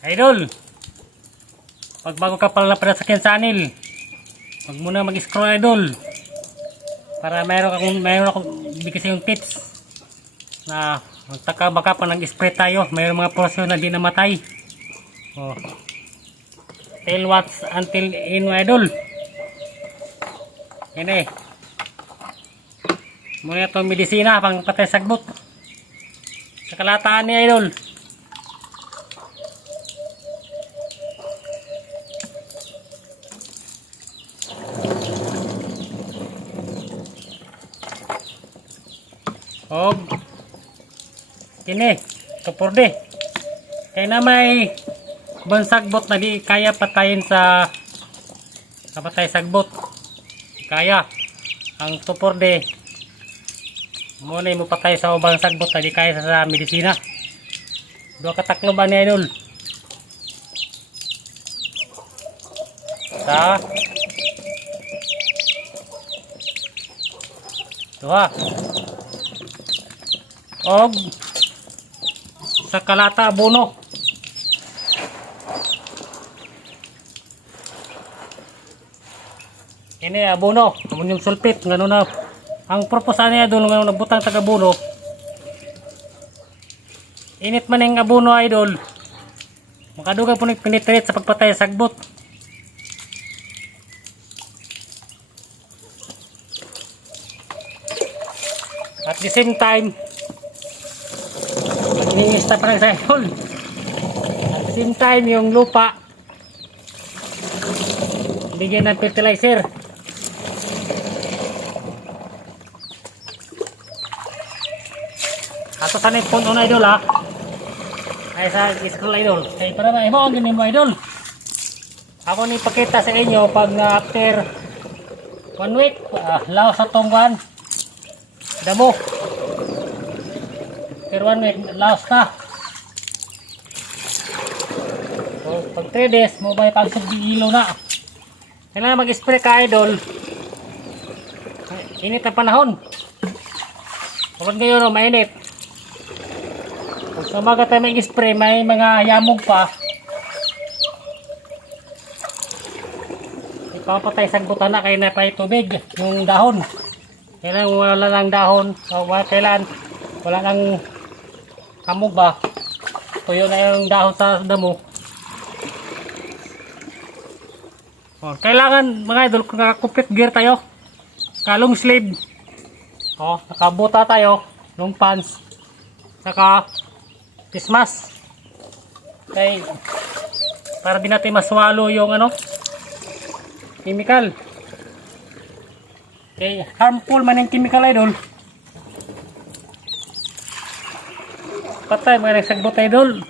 Idol, pag bago ka pala na sa akin channel, wag muna mag-scroll idol. Para mayroon akong bigay sa yung tips na magtaka baka pa nag-spray tayo. Mayroon mga portion na di namatay. Oh. Tell what's until in idol. Ini. Muna itong medisina pang patay sagbot. Sa kalataan ni idol. Og kini tuporde kaya na may bansagbot na di kaya patayin sa patay sagbot kaya ang tuporde muna mo patay sa ubang sagbot na di kaya sa medisina. Dua kataklo ba ni idol sa dua og sa kalata abono. Ini abono, ammonium sulfate ngano na ang purpose niya doon ngano nagbutang taga abono. Init man ang abono idol. Makadugay po nagpenetrate sa pagpatay sa sagbot. At the same time nag-iingista pa rin sa idol. At the same time yung lupa bigyan ng fertilizer. Ato sa net phone na idol ha. Ay sa scroll idol. Kaya para na mo ang ganin mo idol. Ako ni pakita sa inyo pag after 1 week laos sa tongwan damo. After 1 week laos na. So, pag 3 days mo ba pagsug di ilo na. Kailangan mag-spray ka idol. Init ang panahon. Kapag ngayon mainit. Pag sa umaga tayo mag-spray may mga yamog pa. Ipapatay sagbutan na kaya na pa tubig yung dahon. Kailangan wala lang dahon. Kailangan wala lang hamog ba. Tuyo na yung dahon sa damo. Oh, kailangan mga idol kung naka-complete gear tayo. Long sleeve. Oh, nakabuta tayo, long pants. Saka face mask. Kay para di natin maswalo yung chemical. Okay, harmful man yung chemical idol. Patay mga nagsagbot idol.